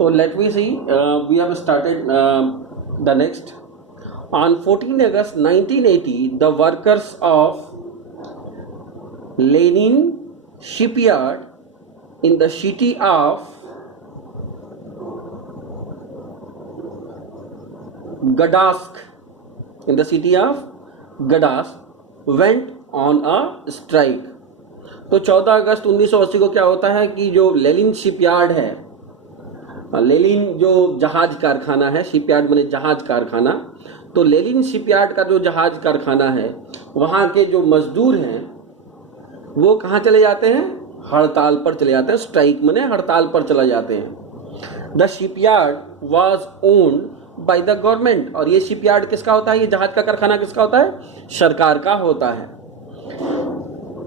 So let me see. We have started the next. On 14 August 1980, the workers of Lenin shipyard in the city of Gdansk, went on a strike. तो 14 अगस्त 1980 को क्या होता है कि जो Lenin shipyard है, Lenin जो जहाज कारखाना है, शिपयार्ड माने जहाज कारखाना, तो लेनिन शिपयार्ड का जो जहाज कारखाना है वहाँ के जो मजदूर हैं वो कहाँ चले जाते हैं? हड़ताल पर चले जाते हैं. स्ट्राइक माने हड़ताल पर चले जाते हैं. The shipyard was owned by the government. और ये शिपयार्ड किसका होता है? ये जहाज का कारखाना किसका होता है? सरकार का होता है.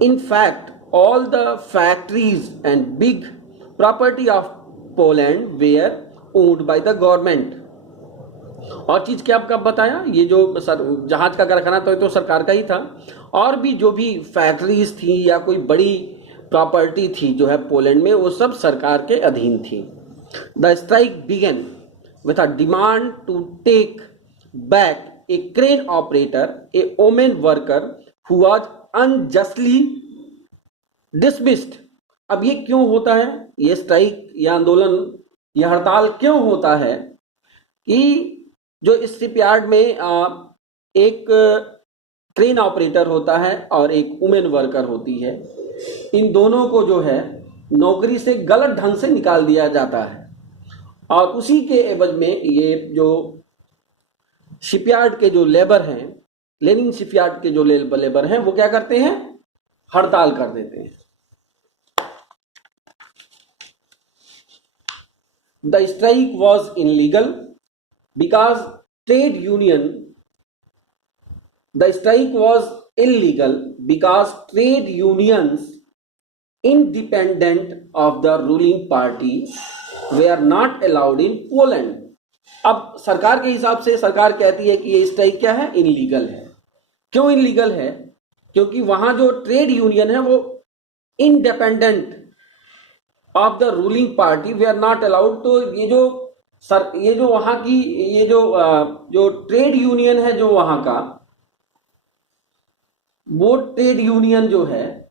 In fact all the factories and big property of Poland were owned by the government. और चीज क्या आपका बताया, ये जो जहाज का कारखाना तो सरकार का ही था, और भी जो भी फैक्ट्रीज थी या कोई बड़ी प्रॉपर्टी थी जो है पोलैंड में, वो सब सरकार के अधीन थी. The strike began with a demand to take back a crane operator, a women worker who was unjustly dismissed. अब ये क्यों होता है? ये स्ट्राइक या आंदोलन या हड़ताल क्यों होता है कि जो इस शिपयार्ड में एक क्रेन ऑपरेटर होता है और एक वुमेन वर्कर होती है, इन दोनों को जो है नौकरी से गलत ढंग से निकाल दिया जाता है. और उसी के एवज में ये जो शिपयार्ड के जो लेबर हैं, लेनिन शिपयार्ड के जो लेबर हैं, वो क्या करते हैं? हड़ताल कर देते हैं. The strike was illegal because trade union. The strike was illegal because trade unions, independent of the ruling party, were not allowed in Poland. अब सरकार के हिसाब से सरकार कहती है कि ये स्ट्राइक क्या है? इनलीगल है. क्यों इनलीगल है? क्योंकि वहां जो ट्रेड यूनियन है वो independent of the ruling party they are not allowed. तो ये जो वहां की ये जो ट्रेड यूनियन है जो वहां का, वो ट्रेड यूनियन जो है,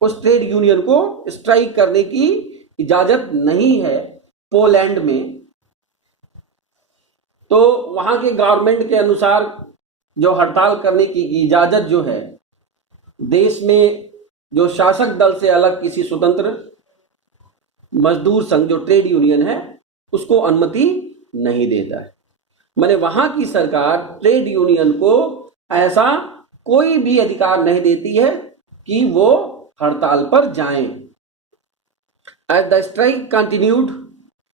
उस ट्रेड यूनियन को स्ट्राइक करने की इजाजत नहीं है पोलैंड में. तो वहां के गवर्नमेंट के अनुसार जो हड़ताल करने की इजाजत जो है, देश में जो शासक दल से अलग किसी स्वतंत्र मजदूर संघ जो ट्रेड यूनियन है उसको अनुमति नहीं देता है. माने वहां की सरकार ट्रेड यूनियन को ऐसा कोई भी अधिकार नहीं देती है कि वो हड़ताल पर जाएं. As the strike continued,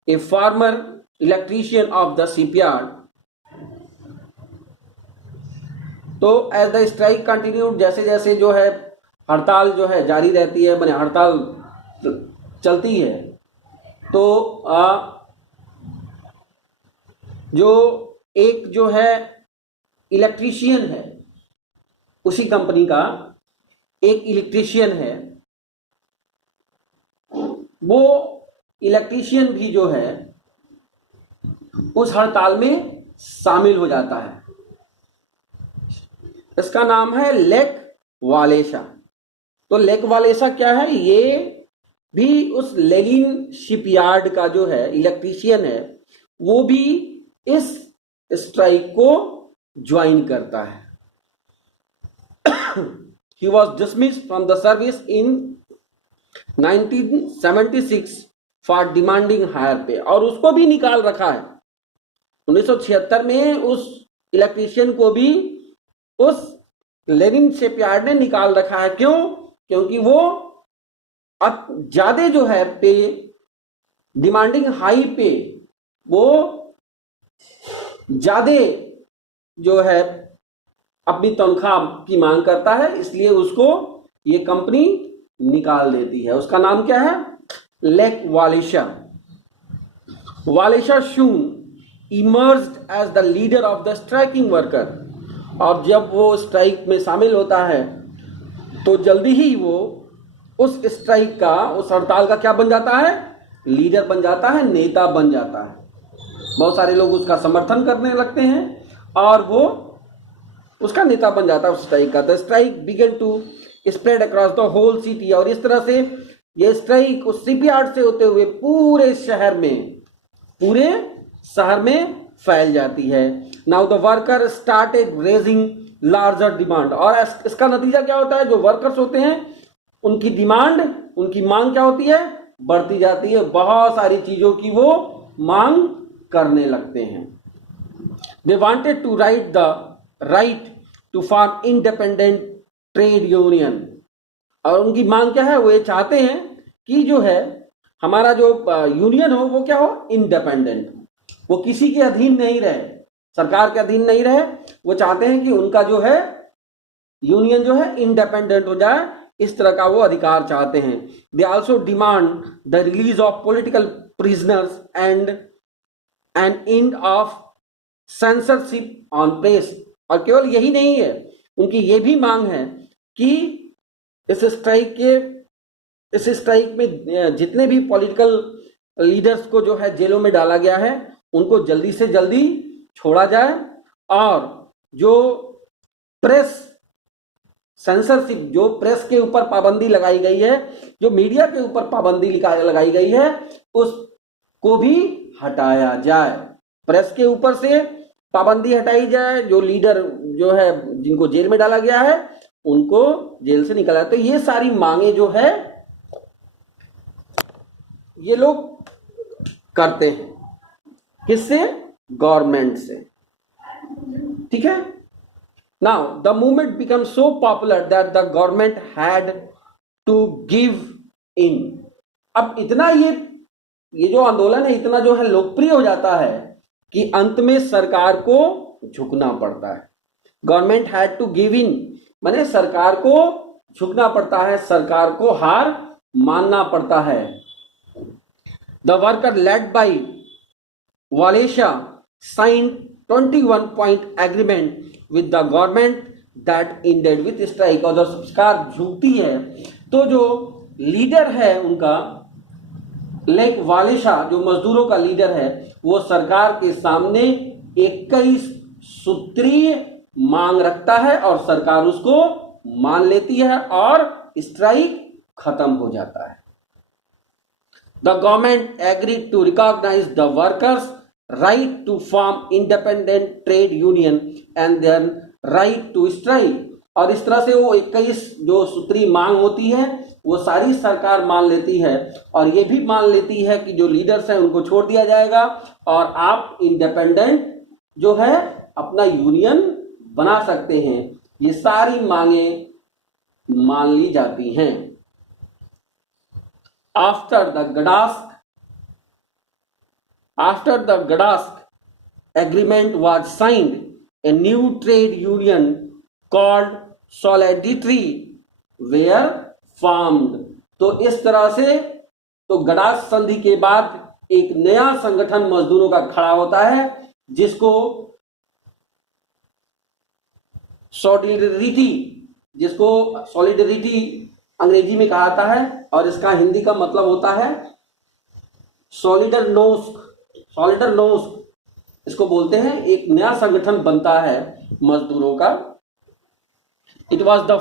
a former electrician of the shipyard. तो एज द स्ट्राइक कंटिन्यूड, जैसे जैसे जो है हड़ताल जो है जारी रहती है, माने हड़ताल चलती है, तो जो एक जो है इलेक्ट्रीशियन है, उसी कंपनी का एक इलेक्ट्रीशियन है, वो इलेक्ट्रीशियन भी जो है उस हड़ताल में शामिल हो जाता है. इसका नाम है लेक वालेसा. तो लेक वालेसा क्या है? ये भी उस लेनिन शिपयार्ड का जो है इलेक्ट्रीशियन है, वो भी इस स्ट्राइक को ज्वाइन करता है. He was dismissed from the service in 1976 for demanding higher pay. और उसको भी निकाल रखा है 1976 में. उस इलेक्ट्रीशियन को भी उस लेनिन शिपयार्ड ने निकाल रखा है. क्यों? क्योंकि वो अब ज्यादा जो है पे, डिमांडिंग हाई पे, वो ज्यादा जो है अपनी तनख्वाह की मांग करता है, इसलिए उसको ये कंपनी निकाल देती है. उसका नाम क्या है? Lech Walesa. Walesa soon emerged as the leader of the striking worker. और जब वो स्ट्राइक में शामिल होता है तो जल्दी ही वो उस स्ट्राइक का, उस हड़ताल का क्या बन जाता है? लीडर बन जाता है, नेता बन जाता है। बहुत सारे लोग उसका समर्थन करने लगते हैं और वो उसका नेता बन जाता है उस स्ट्राइक का। The strike began to spread across the whole city, और इस तरह से ये स्ट्राइक उस शिपयार्ड से होते हुए पूरे शहर में फैल जाती है। Now the worker started raising larger demand, और इसका नतीजा क्या होता है, जो वर्कर्स होते हैं उनकी मांग क्या होती है, बढ़ती जाती है। बहुत सारी चीजों की वो मांग करने लगते हैं। They wanted to right to form independent trade union, और उनकी मांग क्या है, वो ये चाहते हैं कि जो है हमारा जो यूनियन हो वो क्या हो, इंडिपेंडेंट, वो किसी के अधीन नहीं रहे, सरकार के अधीन नहीं रहे। वो चाहते हैं कि उनका जो है यूनियन जो है इंडिपेंडेंट हो जाए, इस तरह का वो अधिकार चाहते हैं। They also demand the release of political prisoners and an end of censorship on press, और केवल यही नहीं है, उनकी ये भी मांग है कि इस स्ट्राइक में जितने भी पॉलिटिकल लीडर्स को जो है जेलों में डाला गया है उनको जल्दी से जल्दी छोड़ा जाए, और जो प्रेस सेंसरशिप, जो प्रेस के ऊपर पाबंदी लगाई गई है, जो मीडिया के ऊपर पाबंदी लगाई गई है, उसको भी हटाया जाए। प्रेस के ऊपर से पाबंदी हटाई जाए, जो लीडर जो है जिनको जेल में डाला गया है उनको जेल से निकाला। तो ये सारी मांगे जो है ये लोग करते हैं, किससे, गवर्नमेंट से, ठीक है। Now the movement become so popular that the government had to give in. अब इतना ये जो आंदोलन है इतना जो है लोकप्रिय हो जाता है कि अंत में सरकार को झुकना पड़ता है। Government had to give in माने सरकार को झुकना पड़ता है, सरकार को हार मानना पड़ता है। The worker led by Walesa signed 21 point agreement with the government that ended with strike, और जब सरकार झुकती है तो जो लीडर है उनका, लेक वालेशा जो मजदूरों का लीडर है, वो सरकार के सामने 21 सूत्रीय मांग रखता है और सरकार उसको मान लेती है और स्ट्राइक खत्म हो जाता है। The government agreed to recognise the workers right to form independent trade union and their right to strike, और इस तरह से वो 21 जो सूत्री मांग होती है वो सारी सरकार मान लेती है, और ये भी मान लेती है कि जो लीडर्स हैं उनको छोड़ दिया जाएगा और आप इंडिपेंडेंट जो है अपना यूनियन बना सकते हैं। ये सारी मांगे मान ली जाती हैं। After the Gdansk agreement was signed, a new trade union called Solidarity were formed. तो इस तरह से तो गडास्क संधि के बाद एक नया संगठन मजदूरों का खड़ा होता है जिसको सॉलिडेरिटी अंग्रेजी में कहा जाता है और इसका हिंदी का मतलब होता है सॉलिडरनोस्क इसको बोलते हैं। एक नया संगठन बनता है मजदूरों का। It was the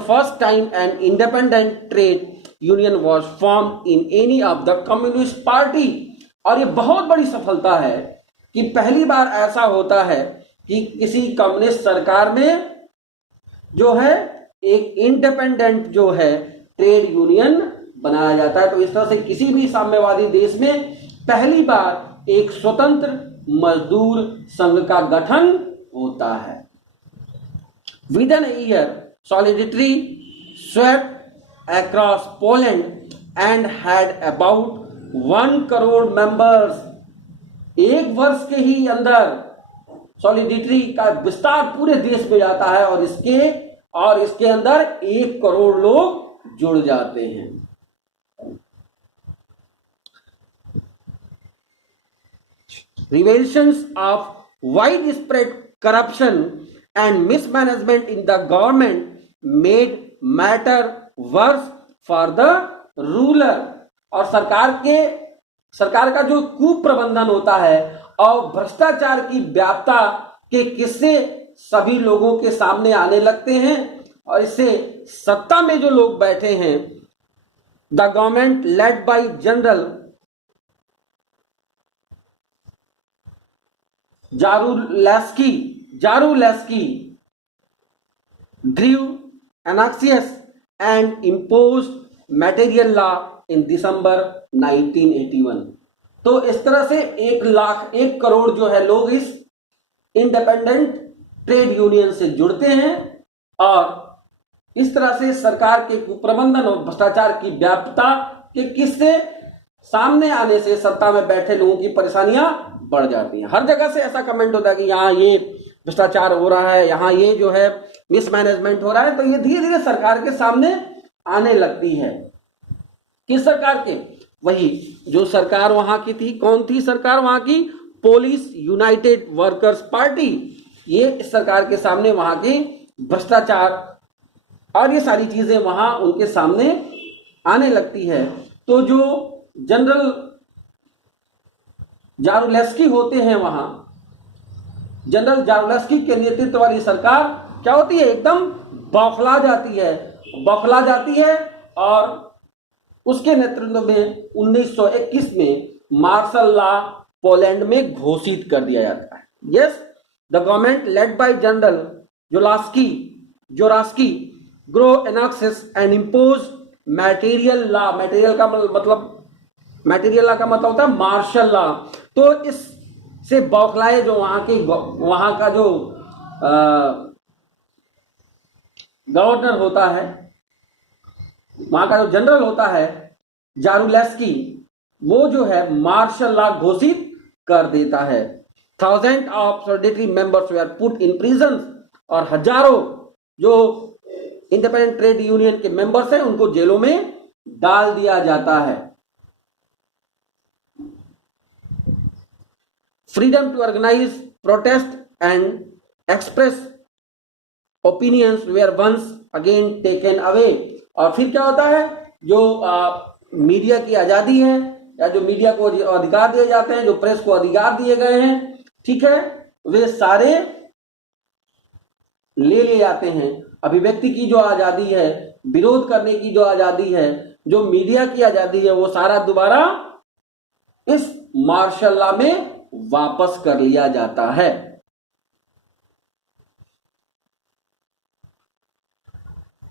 first time an independent trade union was form in any of the communist party, और ये बहुत बड़ी सफलता है कि पहली बार ऐसा होता है कि किसी कम्युनिस्ट सरकार में जो है एक इंडिपेंडेंट जो है ट्रेड यूनियन बनाया जाता है। तो इस तरह से किसी भी साम्यवादी देश में पहली बार एक स्वतंत्र मजदूर संघ का गठन होता है। Within year solidarity swept across Poland and had about 1 crore members. एक वर्ष के ही अंदर सॉलिडेरिटी का विस्तार पूरे देश में जाता है और इसके अंदर 1 करोड़ लोग जुड़ जाते हैं। Revelations of widespread corruption and mismanagement in the government made matter worse for the ruler और सरकार का जो कुप्रबंधन होता है और भ्रष्टाचार की व्यापकता के किस्से सभी लोगों के सामने आने लगते हैं और इससे सत्ता में जो लोग बैठे हैं, the government led by General Jaruzelski grew anxious and imposed material law in December 1981। तो इस तरह से 1 करोड़ जो है लोग इस इंडिपेंडेंट ट्रेड यूनियन से जुड़ते हैं और इस तरह से सरकार के कुप्रबंधन और भ्रष्टाचार की व्यापकता के किस्से सामने आने से सत्ता में बैठे लोगों की परेशानियां बढ़ जाती हैं। हर जगह से ऐसा कमेंट होता है कि यहाँ ये भ्रष्टाचार हो रहा है, यहाँ ये जो है मिसमैनेजमेंट हो रहा है, तो ये धीरे धीरे सरकार के सामने आने लगती है। किस सरकार के? वही जो सरकार वहां की थी। कौन थी सरकार वहां की? Polish United workers party. ये इस सरकार के सामने वहां की भ्रष्टाचार और ये सारी चीजें वहां उनके सामने आने लगती है। तो जो जनरल जारूलेस्की होते हैं वहां, जनरल जारूलेस्की के नेतृत्व वाली सरकार क्या होती है? एकदम बौखला जाती है और उसके नेतृत्व में 1921 में मार्शल लॉ पोलैंड में घोषित कर दिया जाता है। Yes, the government led by General Jaruzelski grow anxious and impose material law. Material का मतलब होता है मार्शल लॉ। तो इससे बौखलाए जो वहां का जो गवर्नर होता है, वहां का जो जनरल होता है जारूलेस्की, वो जो है मार्शल लॉ घोषित कर देता है। Thousand of solidarity members were put in prison और हजारों जो इंडिपेंडेंट ट्रेड यूनियन के मेंबर्स हैं उनको जेलों में डाल दिया जाता है। Freedom to organise, protest and express opinions were once again taken away. और फिर क्या होता है? जो मीडिया की आजादी है या जो मीडिया को अधिकार दिए जाते हैं, जो प्रेस को अधिकार दिए गए हैं, ठीक है, वे सारे ले लिए जाते हैं। अभिव्यक्ति की जो आजादी है, विरोध करने की जो आजादी है, जो मीडिया की आजादी है, वो सारा दोबारा इस मार्शल लॉ में वापस कर लिया जाता है।